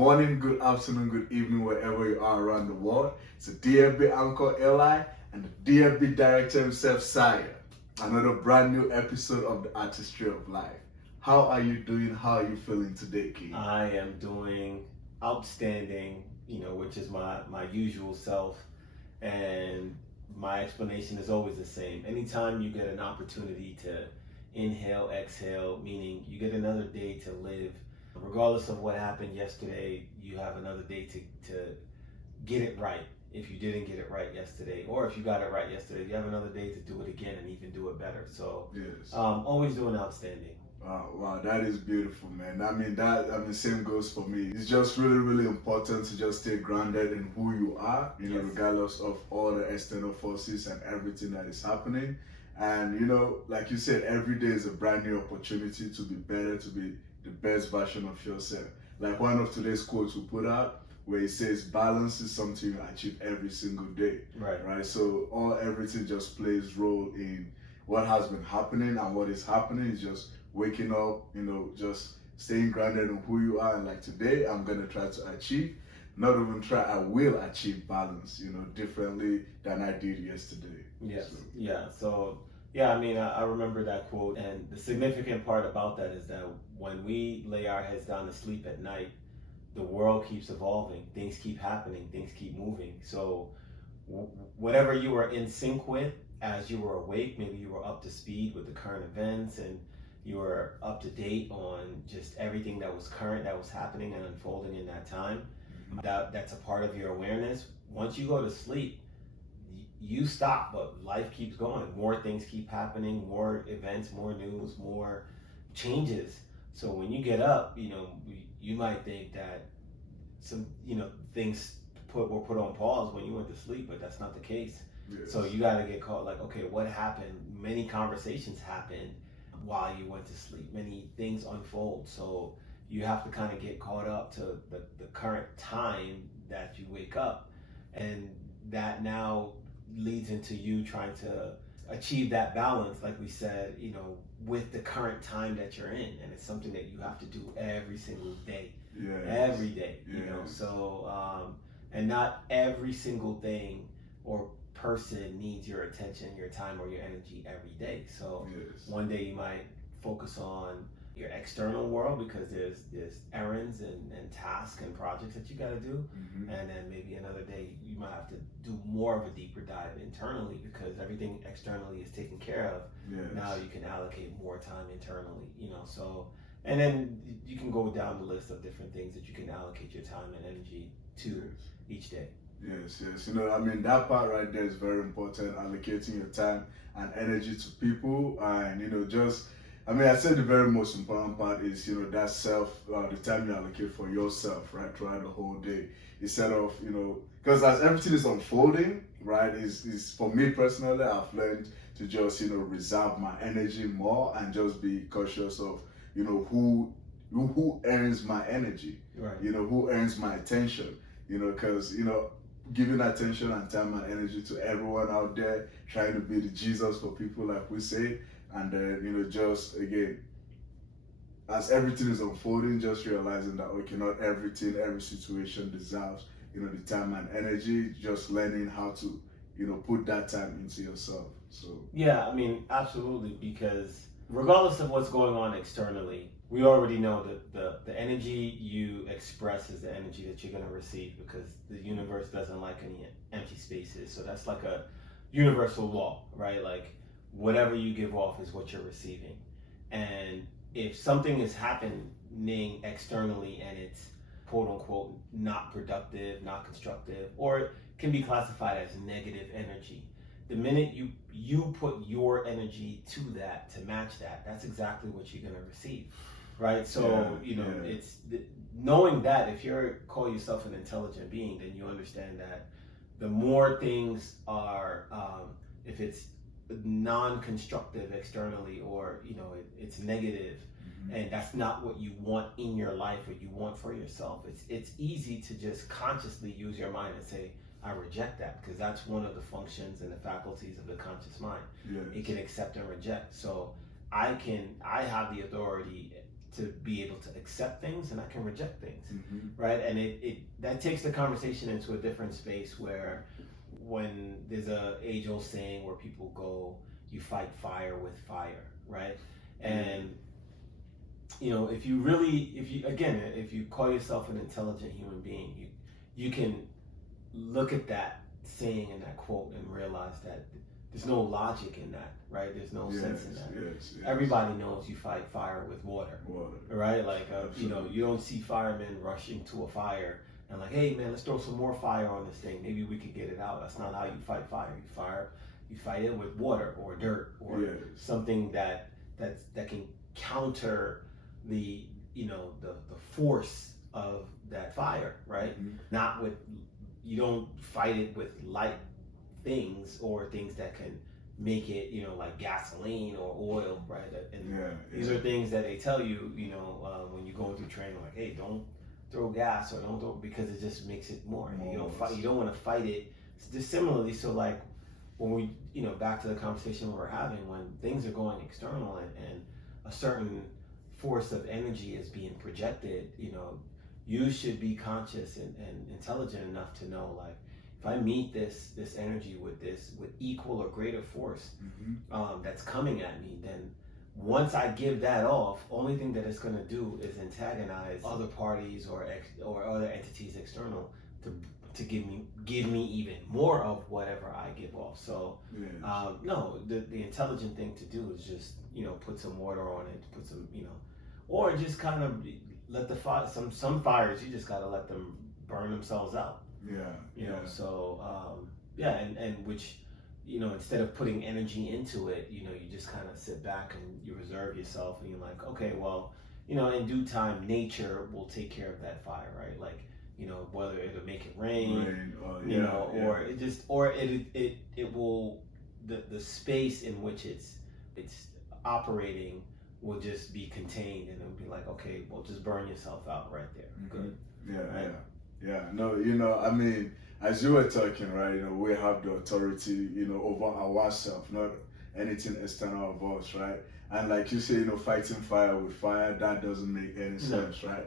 morning, good afternoon, good evening, wherever you are around the world. It's a DFB Uncle Eli and the DFB Director himself, Saya. Another brand new episode of the Artistry of Life. How are you doing? How are you feeling today, King? I am doing outstanding, which is my usual self. And my explanation is always the same. Anytime you get an opportunity to inhale, exhale, meaning you get another day to live, regardless of what happened yesterday, you have another day to get it right. If you didn't get it right yesterday, or if you got it right yesterday, you have another day to do it again and even do it better. So, Yes. Always doing outstanding. Wow, that is beautiful, man. Same goes for me. It's just really, really important to just stay grounded in who you are, Yes. regardless of all the external forces and everything that is happening. And, like you said, every day is a brand new opportunity to be better, to be the best version of yourself. Like one of today's quotes we put out, where it says, balance is something you achieve every single day. Right. So everything just plays role in what has been happening, and what is happening is just waking up, just staying grounded in who you are. And like today, I'm gonna try to achieve, not even try, I will achieve balance, differently than I did yesterday. Yes. I remember that quote, and the significant part about that is that when we lay our heads down to sleep at night, the world keeps evolving, things keep happening, things keep moving. So whatever you were in sync with as you were awake, maybe you were up to speed with the current events and you were up to date on just everything that was current, that was happening and unfolding in that time. That's a part of your awareness. Once you go to sleep, you stop, but life keeps going. More things keep happening, more events, more news, more changes. So when you get up, you might think that some, things were put on pause when you went to sleep, but that's not the case. Yes. So you got to get caught, like, okay, what happened? Many conversations happened while you went to sleep. Many things unfold. So you have to kind of get caught up to the current time that you wake up. And that now leads into you trying to achieve that balance, like we said, with the current time that you're in. And it's something that you have to do every single day. Yes. Every day, Yes. So, and not every single thing or person needs your attention, your time, or your energy every day. So Yes. one day you might focus on your external world because there's errands and tasks and projects that you got to do. And then maybe another day you might have to do more of a deeper dive internally because everything externally is taken care of. Yes. Now you can allocate more time internally, so, and then you can go down the list of different things that you can allocate your time and energy to each day. Yes. That part right there is very important, allocating your time and energy to people. And, I said the very most important part is, that the time you allocate for yourself, right, throughout the whole day. Instead of, because as everything is unfolding, right, is for me personally, I've learned to just, reserve my energy more and just be cautious of, who earns my energy, Right. Who earns my attention, because, giving attention and time and energy to everyone out there, trying to be the Jesus for people, like we say, and then, just again, as everything is unfolding, just realizing that, okay, not everything, every situation deserves, the time and energy, just learning how to, put that time into yourself. So yeah, absolutely, because regardless of what's going on externally, we already know that the energy you express is the energy that you're going to receive because the universe doesn't like any empty spaces. So that's like a universal law, right? Like whatever you give off is what you're receiving. And if something is happening externally and it's quote unquote not productive, not constructive, or can be classified as negative energy, the minute you put your energy to that, to match that, that's exactly what you're going to receive, right? So it's knowing that if you call yourself an intelligent being, then you understand that the more things are, if it's non-constructive externally, or it's negative, and that's not what you want in your life or you want for yourself, it's easy to just consciously use your mind and say, I reject that, because that's one of the functions and the faculties of the conscious mind. yes. It can accept and reject. So I have the authority to be able to accept things, and I can reject things, Mm-hmm. right? And it that takes the conversation into a different space where, when there's a age-old saying where people go, you fight fire with fire, right? And if you call yourself an intelligent human being, you can look at that saying and that quote and realize that there's no logic in that, right? There's no sense in that. Yes. Everybody knows you fight fire with water, right? Like, you don't see firemen rushing to a fire and like, hey man, let's throw some more fire on this thing. Maybe we could get it out. That's not how you fight fire. You fight it with water or dirt or something that can counter the force of that fire, right? Not with, you don't fight it with light things or things that can make it, like gasoline or oil, right? And these are things that they tell you, when you're going through training, like, hey, don't throw gas or don't throw, because it just makes it more. You don't want to fight it. Just similarly, so like when we, back to the conversation we were having, when things are going external and a certain force of energy is being projected, you should be conscious and intelligent enough to know, like, if I meet this energy with equal or greater force that's coming at me, then once I give that off, only thing that it's going to do is antagonize other parties or other entities external to give me even more of whatever I give off. So no, the intelligent thing to do is just put some water on it, put some or just kind of let the fire. Some fires you just gotta let them burn themselves out. So and which instead of putting energy into it, you just kind of sit back and you reserve yourself and you're like, okay, well, in due time nature will take care of that fire, right? Like, whether it'll make it rain or it will, the space in which it's operating will just be contained, and it'll be like, okay, well, just burn yourself out right there. Good. No, I mean, as you were talking, right, we have the authority, over ourselves, not anything external of us, right? And like you say, fighting fire with fire, that doesn't make any sense, right?